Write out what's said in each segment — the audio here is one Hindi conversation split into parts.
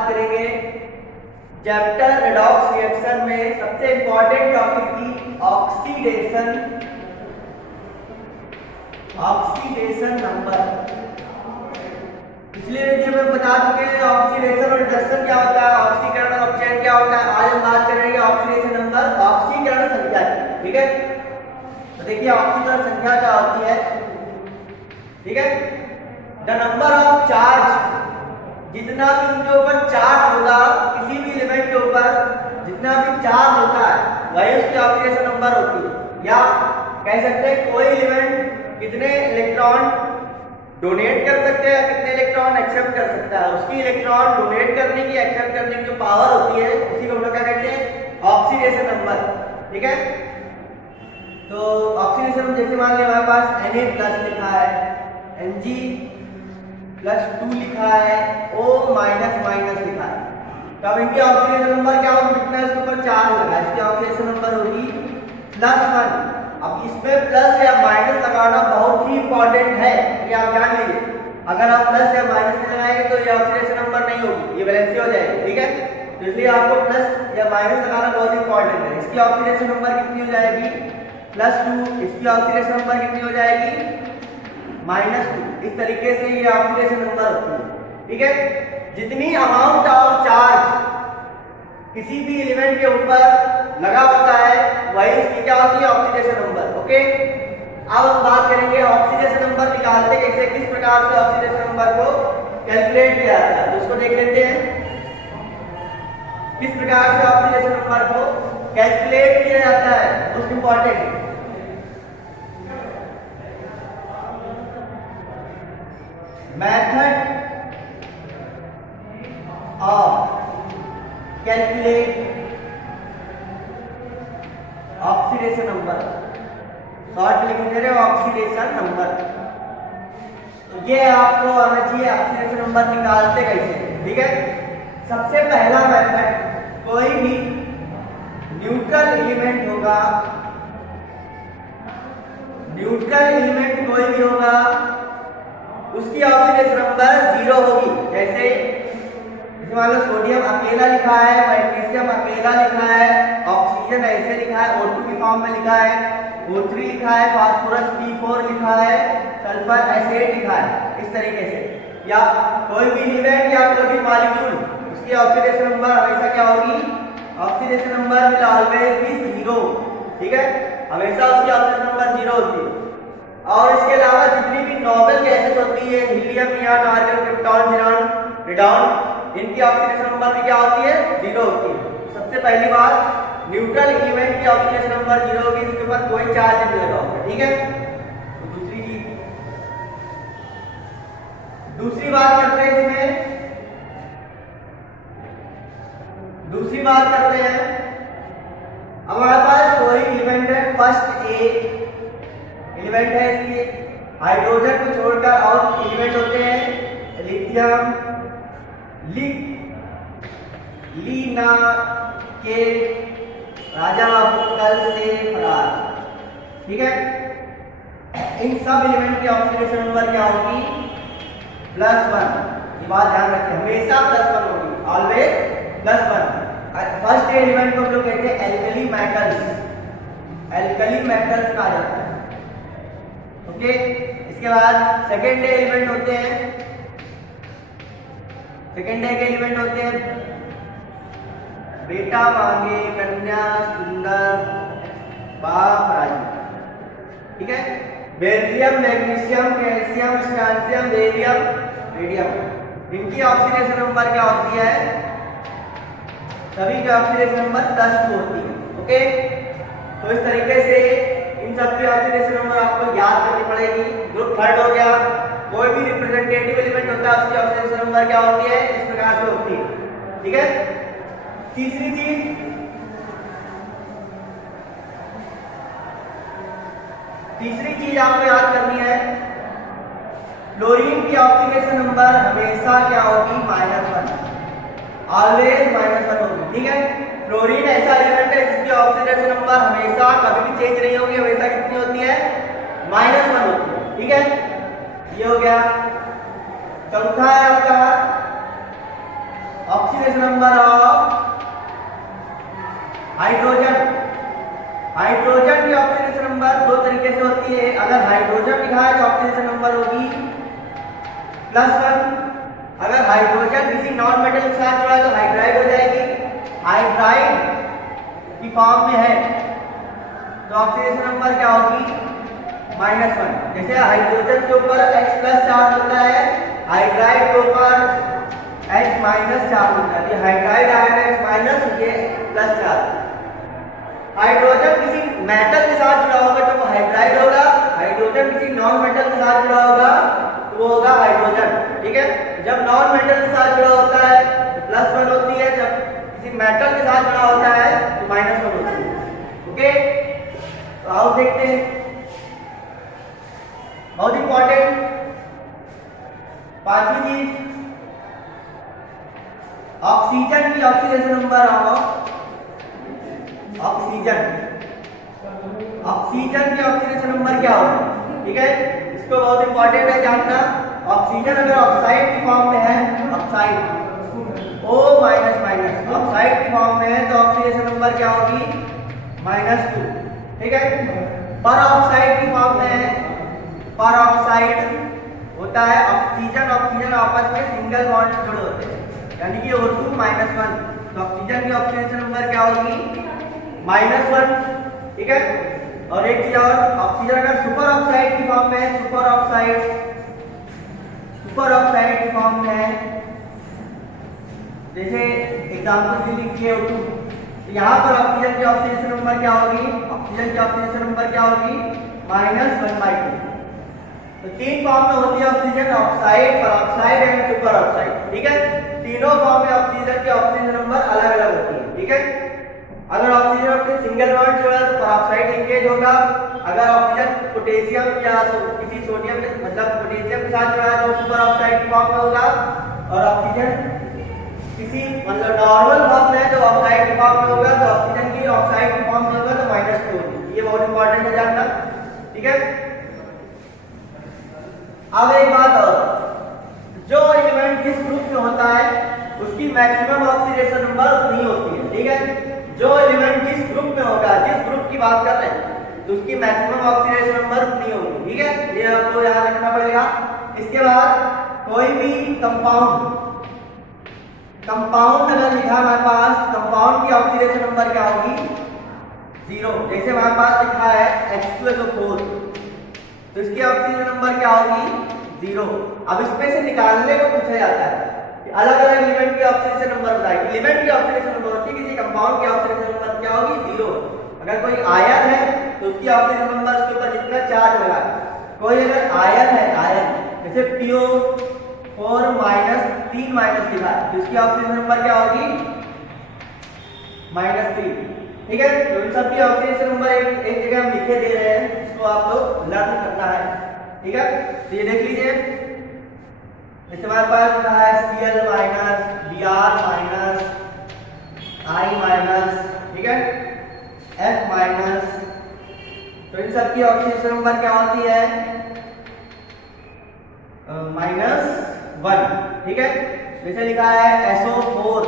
बात करेंगे चैप्टर रेडॉक्स रिएक्शन में सबसे इंपॉर्टेंट टॉपिक की ऑक्सीडेशन नंबर। पिछले वीडियो में बता चुके हैं ऑक्सीडेशन और रिडक्शन क्या होता है, ऑक्सीकरण और अपचयन क्या होता है। आज हम बात करेंगे ऑक्सीडेशन नंबर, ऑक्सीकरण संख्या की। ठीक है, तो देखिए ऑक्सीकरण संख्या क्या होती है। ठीक है, द नंबर ऑफ चार्ज, जितना भी उनके ऊपर चार्ज होगा, किसी भी एलिमेंट के ऊपर जितना भी चार्ज होता है वही उसकी ऑक्सीडेशन नंबर होती है। या कह सकते हैं कोई एलिमेंट कितने इलेक्ट्रॉन डोनेट कर सकते हैं, कितने इलेक्ट्रॉन एक्सेप्ट कर सकता है, उसकी इलेक्ट्रॉन डोनेट करने की एक्सेप्ट करने की जो पावर होती है उसी को हम लोग क्या कहते हैं, ऑक्सीडेशन नंबर। ठीक है, तो ऑक्सीडेशन जैसे मान लिया हमारे पास Na+ लिखा है, Mg+2 लिखा है, O- लिखा है, तो अब इनकी ऑक्सीडेशन नंबर क्या होगी, जितना इसके ऊपर चार्ज लगा इसकी ऑक्सीडेशन नंबर होगी +1। अब इसमें प्लस या माइनस लगाना बहुत ही इंपॉर्टेंट है, ये आप जान लीजिए। अगर आप प्लस या माइनस नहीं लगाएंगे तो ये ऑक्सीडेशन नंबर नहीं होगी, ये वैलेंसी हो जाएगी। ठीक है, तो इसलिए आपको प्लस या माइनस लगाना बहुत इंपॉर्टेंट है। इसकी ऑक्सीडेशन नंबर कितनी हो जाएगी, +2। इसकी ऑक्सीडेशन नंबर कितनी हो जाएगी, -2। इस तरीके से ये ऑक्सीडेशन नंबर होती है। ठीक है, जितनी अमाउंट ऑफ चार्ज किसी भी एलिमेंट के ऊपर लगा होता है वही इसकी क्या होती है, ऑक्सीडेशन नंबर। ओके, अब हम बात करेंगे ऑक्सीडेशन नंबर निकालते कैसे, किस प्रकार से ऑक्सीडेशन नंबर को कैलकुलेट किया जाता है, तो उसको देख लेते हैं किस प्रकार से ऑक्सीडेशन नंबर को कैलकुलेट किया जाता है। Most important method of calculate oxidation number, short लिख दे रहे हो ऑक्सीडेशन नंबर। तो ये आपको आना चाहिए ऑक्सीडेशन नंबर निकालते कैसे। ठीक है, सबसे पहला मेथड, कोई भी न्यूट्रल एलिमेंट होगा, न्यूट्रल एलिमेंट कोई भी होगा उसकी ऑक्सीडेशन नंबर 0 होगी। जैसे मान लो सोडियम अकेला लिखा है, मैग्नीशियम अकेला लिखा है, ऑक्सीजन ऐसे लिखा है, O2 की फॉर्म में लिखा है, O3 लिखा है, फास्फोरस P4 लिखा है, सल्फर S8 लिखा है, इस तरीके से। या कोई भी एलिमेंट या कोई भी मॉलिक्यूल उसकी ऑक्सीडेशन नंबर हमेशा क्या होगी, oxidation number will always be 0। ठीक है, हमेशा उसकी ऑक्सीडेशन नंबर 0 होती है। और इसके अलावा जितनी भी नॉर्मल गैसेस होती है, हीलियम, नियॉन, आर्गन, क्रिप्टॉन, ज़ीरॉन, रेडॉन, इनकी ऑक्सीडेशन नंबर भी क्या होती है, 0 होती है। सबसे पहली बात, न्यूट्रल एलिमेंट की ऑक्सीडेशन नंबर 0 होगी, इसके ऊपर कोई चार्ज नहीं लगा होगा। ठीक है, तो दूसरी बात करते हैं इसमें, दूसरी बात करते हैं। अब हमारे पास कोई एलिमेंट है, फर्स्ट ए एलिमेंट है, इसकी हाइड्रोजन को छोड़कर और एलिमेंट होते हैं लिथियम, लीना के राजा बाबू कल से फरार। ठीक है, इन सब एलिमेंट की ऑक्सीडेशन नंबर क्या होगी, +1। ये बात ध्यान रखें, हमेशा +1 होगी, ऑलवेज +1। फर्स्ट एलिमेंट को हम लोग कहते हैं एल्कली मेटल्स, एल्कली मेटल्स कहा जाता है। ओके, इसके बाद सेकेंड एलिमेंट होते हैं, सेकेंड के एलिमेंट होते हैं बेटा, मांगे, कन्या, सुंदर, बाप, राजी। ठीक है, beryllium, magnesium, calcium, स्ट्रांशियम, barium, radium, इनकी ऑक्सीडेशन नंबर क्या होती है, सभी की ऑक्सीडेशन नंबर +2 होती है। ओके, तो इस तरीके से इन सब की ऑक्सीडेशन नंबर आपको याद करनी पड़ेगी। ग्रुप थर्ड हो गया, कोई भी रिप्रेजेंटेटिव एलिमेंट होता है उसकी ऑक्सीडेशन नंबर क्या होती है, इस प्रकार से होती है। ठीक है, तीसरी चीज आपको याद करनी है, फ्लोरीन की ऑक्सीडेशन नंबर हमेशा क्या होगी, -1, ऑलवेज -1 होगी। ठीक है, फ्लोरीन ऐसा एलिमेंट है जिसकी ऑक्सीडेशन नंबर हमेशा कभी भी चेंज नहीं होगी, हमेशा कितनी होती है, -1 होती है। ठीक है, ये हो गया। चौथा है आपका oxidation number of hydrogen. Hydrogen की ऑक्सीडेशन नंबर दो तरीके से होती है। अगर हाइड्रोजन लिखा है तो ऑक्सीडेशन नंबर होगी +1। अगर हाइड्रोजन किसी नॉन मेटल के साथ जुड़ा है तो हाइड्राइड हो जाएगी। हाइड्राइड की फॉर्म में है तो ऑक्सीडेशन नंबर क्या होगी -1। जैसे हाइड्रोजन के ऊपर H+ चार्ज होता है, हाइड्राइड के ऊपर H- चार्ज होता है। ये हाइड्राइड आयन H-, ये प्लस चार्ज। हाइड्रोजन किसी मेटल के साथ जुड़ा होगा तो वो हाइड्राइड होगा। हाइड्रोजन किसी नॉन मेटल के साथ जुड़ा होगा तो वो होगा हाइड्रोजन। ठीक है, जब नॉन मेटल के साथ जुड़ा होता है तो +1 होती है, जब किसी मेटल के साथ जुड़ा होता है तो -1 होती है। ओके, तो आओ देखते हैं। बहुत इंपॉर्टेंट पांचवी चीज, ऑक्सीजन की oxidation number of oxygen. Oxygen की ऑक्सीडेशन नंबर क्या होगा? ठीक है, इसको बहुत इंपॉर्टेंट है जानना। ऑक्सीजन अगर ऑक्साइड की फॉर्म में है, ऑक्साइड O-, ऑक्साइड की फॉर्म में है तो ऑक्सीडेशन नंबर क्या होगी -2। ठीक है, पर ऑक्साइड की फॉर्म में है, पर ऑक्साइड होता है ऑक्सीजन ऑक्सीजन आपस में सिंगल बॉन्ड से जुड़े होते हैं, यानी कि O2 -1। तो ऑक्सीजन की ऑक्सीडेशन नंबर क्या होगी -1। ठीक है, और एक चीज और, ऑक्सीजन अगर सुपर ऑक्साइड की फॉर्म में है, सुपर ऑक्साइड की फॉर्म में है, जैसे एग्जांपल के लिए O2, तो यहाँ पर ऑक्सीजन की ऑक्सीडेशन नंबर क्या होगी? ऑक्सीजन की ऑक्सीडेशन नंबर क्या होगी -1/2। तो तीन फॉर्म में होती है oxygen, oxide, peroxide and super oxide. ठीक है, तीनों फॉर्म में ऑक्सीजन की ऑक्सीजन नंबर अलग अलग होती है। ठीक है, अगर ऑक्सीजन से सिंगल बॉन्ड जुड़ा है तो परऑक्साइड लिंकेज होगा। अगर ऑक्सीजन पोटेशियम या किसी सोडियम के मतलब पोटेशियम के साथ जुड़ा है तो सुपर ऑक्साइड की फॉर्म में होगा, और ऑक्सीजन किसी मतलब नॉर्मल फॉर्म में है तो ऑक्साइड की फॉर्म में होगा। तो ऑक्सीजन की ऑक्साइड की फॉर्म में होगा तो -2 होगी। ये बहुत इंपॉर्टेंट है जानना। ठीक है, अब एक बात और, जो एलिमेंट जिस ग्रुप में होता है उसकी मैक्सिमम ऑक्सीडेशन नंबर उतनी होती है। ठीक है, जो एलिमेंट जिस ग्रुप में होगा, जिस ग्रुप की बात कर रहे हैं तो उसकी मैक्सिमम ऑक्सीडेशन नंबर उतनी होगी। ठीक है, ये आपको याद रखना पड़ेगा। इसके बाद कोई भी कंपाउंड अगर लिखा हमारे पास, कंपाउंड की ऑक्सीडेशन नंबर क्या होगी 0। जैसे हमारे पास लिखा है H2SO4 तो इसकी ऑक्सीजन नंबर क्या होगी 0। अब इसमें से निकालने को पूछा जाता है कि अलग अलग एलिमेंट की ऑक्सीडेशन नंबर बताइए। एलिमेंट की ऑक्सीडेशन नंबर होती है, किसी कंपाउंड की ऑक्सीडेशन नंबर क्या होगी 0। अगर कोई आयन है तो उसकी ऑक्सीडेशन नंबर उसके ऊपर जितना चार्ज लगा, कोई अगर आयन है, आयन जैसे PO4 -3 लिखा है तो इसकी ऑक्सीजन नंबर क्या होगी -3। ठीक है, तो इन सब की ऑक्सीडेशन नंबर एक जगह हम लिखे दे रहे हैं, इसको आप लोग लर्न करना है। ठीक है, तो ये देख लीजिए, जैसे हमारे पास लिखा है Cl-, Br-, I-, ठीक है, F-। तो इन सब की ऑक्सीडेशन नंबर क्या होती है -1। ठीक है, जैसे लिखा है SO4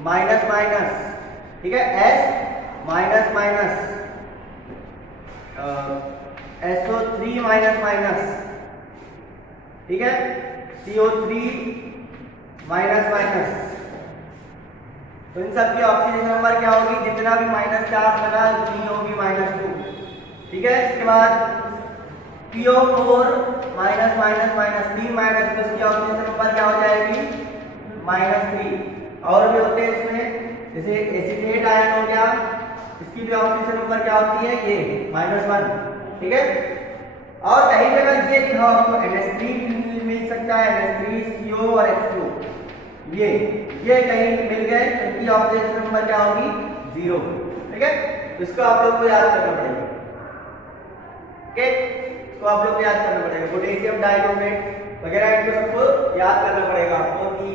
-, ठीक है, S SO3 ठीक है, CO3 तो इन सब की ऑक्सीजन नंबर क्या होगी, जितना भी माइनस चार्ज लगा उतनी होगी -2। ठीक है, इसके बाद PO4 -, तो इसकी ऑक्सीजन नंबर क्या हो जाएगी -3। और भी होते हैं इसमें, जैसे एसिटेट आयन हो गया, इसकी भी ऑक्सीजन नंबर क्या होती है ये -1। ठीक है, और कहीं जगह ये लिखा आपको NH3 मिल सकता है, NH3 CO और H2, ये कहीं मिल गए, इनकी ऑक्सीजन नंबर क्या होगी 0। ठीक है, इसको आप लोग को याद करना पड़ेगा। ओके, इसको आप लोग को याद करना पड़ेगा, पोटेशियम डाइक्रोमेट वगैरह इनको सबको याद करना पड़ेगा आपको कि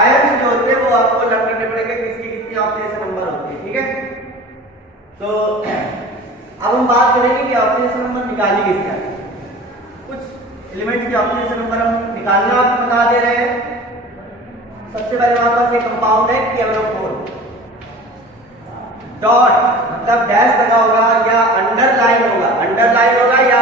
आयन जो होते हैं वो आपको लर्न करने पड़ेंगे किसकी कितनी ऑक्सीडेशन नंबर होती है। ठीक है, तो अब हम बात करेंगे कि ऑक्सीडेशन नंबर निकाली किस तरह। कुछ एलिमेंट्स की ऑक्सीडेशन नंबर हम निकालना आपको बता दे रहे हैं। सबसे पहले हमारे पास एक फॉर्म है केवलोफोर। डॉट मतलब डैश लगा होगा या अंडरलाइन होगा या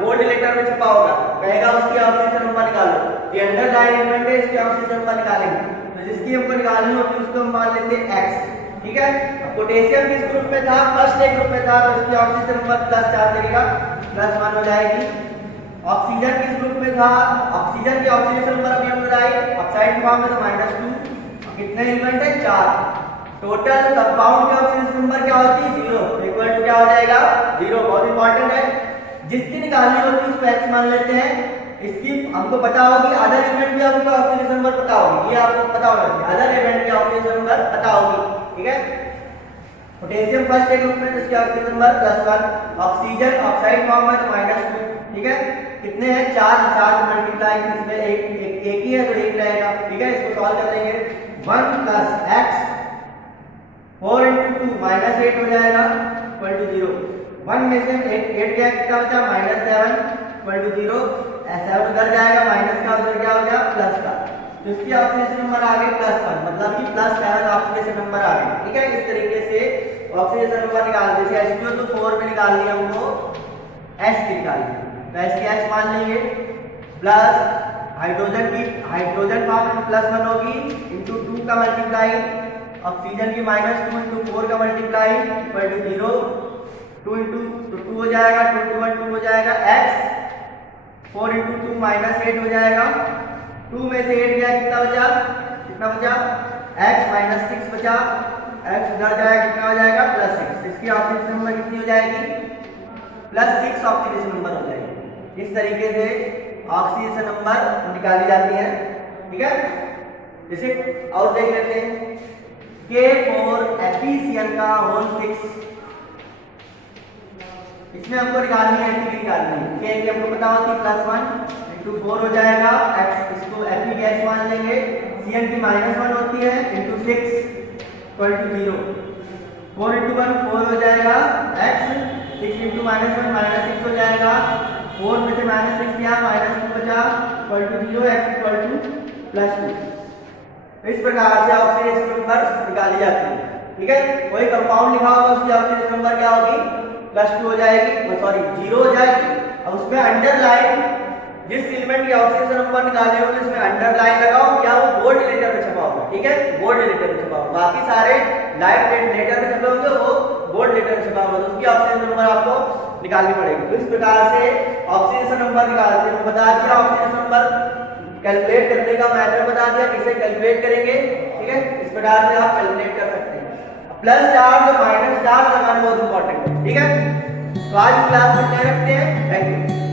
बोल्ड लेटर में छपा होगा, कहेगा उसकी ऑक्सीजन नंबर निकालो। ये अंडरलाइन एलिमेंट है, इसकी ऑक्सीजन नंबर निकालेंगे, तो जिसकी हमको निकालनी होगी उसको हम मान लेते हैं x। ठीक है, पोटेशियम किस ग्रुप में था, फर्स्ट ए ग्रुप में था, तो इसकी ऑक्सीजन नंबर +4 लगेगा, +1 हो जाएगी। ऑक्सीजन किस ग्रुप में था, ऑक्सीजन की ऑक्सीडेशन नंबर अभी हम बताए ऑक्साइड फॉर्म में तो -2, कितने एलिमेंट है 4। टोटल कंपाउंड की ऑक्सीडेशन नंबर क्या होती है 0, इक्वल टू क्या हो जाएगा 0। बहुत इंपॉर्टेंट है, जिसकी निकालनी होती है उसको x मान लेते हैं। इसकी हमको पता होगी अदर एलिमेंट की आपको ऑक्सीडेशन नंबर पता होगी, ये आपको पता होना चाहिए, अदर एलिमेंट की ऑक्सीडेशन नंबर पता होगी। ठीक है, पोटेशियम फर्स्ट ग्रुप में तो इसकी oxygen number +1, oxygen oxide form में तो -2। ठीक है, कितने हैं 4 मल्टीप्लाई इसमें एक ही है तो 1 रहेगा। ठीक है, इसको सॉल्व कर लेंगे, 1 + x 4 × 2 -8 हो जाएगा इक्वल टू 0। 1 में से 8 गया, कितना बचा -7 इक्वल टू 0। 7 उधर जाएगा, माइनस का उधर क्या हो गया प्लस का, तो इसकी ऑक्सीडेशन नंबर आ गई +1, मतलब कि +7 ऑक्सीडेशन नंबर आ गई। ठीक है, इस तरीके से ऑक्सीडेशन नंबर निकाल जैसे H2 तो 4 में निकाल लिया हमको, H की निकाल ली तो H की H मान लेंगे, प्लस हाइड्रोजन फॉर्म में +1 होगी इंटू 2 का मल्टीप्लाई, ऑक्सीजन की -2 इंटू 4 का मल्टीप्लाई इक्वल टू 0। 2 इंटू 2 हो जाएगा, 2 इंटू 1 2 हो जाएगा, x 4 इंटू 2 -8 हो जाएगा। 2 में से 8 गया, कितना बचा x -6 बचा, x उधर जाएगा, कितना हो जाएगा +6। इसकी ऑक्सीडेशन नंबर कितनी हो जाएगी +6 ऑक्सीडेशन नंबर हो जाएगी। इस तरीके से ऑक्सीडेशन नंबर निकाली जाती है। ठीक है, जैसे और देख लेते हैं K4FeCl का होल 6, इसमें हमको निकालनी है Fe निकालनी है। K की हमको पता होती है +1 इंटू 4 हो जाएगा, x इसको Fe की x मान लेंगे, Cl की -1 होती है इंटू 6 इक्वल टू 0। 4 इंटू 1 4 हो जाएगा, x 6 इंटू -1 -6 हो जाएगा, 4 में से -6 गया, -2 बचा equal to 0, x equal to +2। इस प्रकार से ऑक्सीडेशन नंबर निकाली जाती है। ठीक है, कोई कंपाउंड लिखा होगा उसकी ऑक्सीडेशन नंबर क्या होगी +2 हो जाएगी, सॉरी 0 हो जाएगी। अब उसमें अंडरलाइन जिस एलिमेंट की ऑक्सीडेशन नंबर निकाले होंगे उसमें अंडरलाइन लगाओ या वो बोल्ड लेटर में छपा होगा। ठीक है, बोल्ड लेटर में छपा होगा, बाकी सारे लाइट लेटर में छपे होंगे, वो बोल्ड लेटर में छपा होगा, तो उसकी ऑक्सीडेशन नंबर आपको निकालनी पड़ेगी। तो इस प्रकार से ऑक्सीडेशन नंबर निकालते हैं। बता दिया ऑक्सीडेशन नंबर कैलकुलेट करने का मैथड बता दिया, किसे कैलकुलेट करेंगे। ठीक है, इस प्रकार से आप कैलकुलेट कर सकते हैं। +4 और -4 लगाना बहुत इंपॉर्टेंट है। ठीक है, तो आज क्लास में क्या रखते हैं, थैंक यू।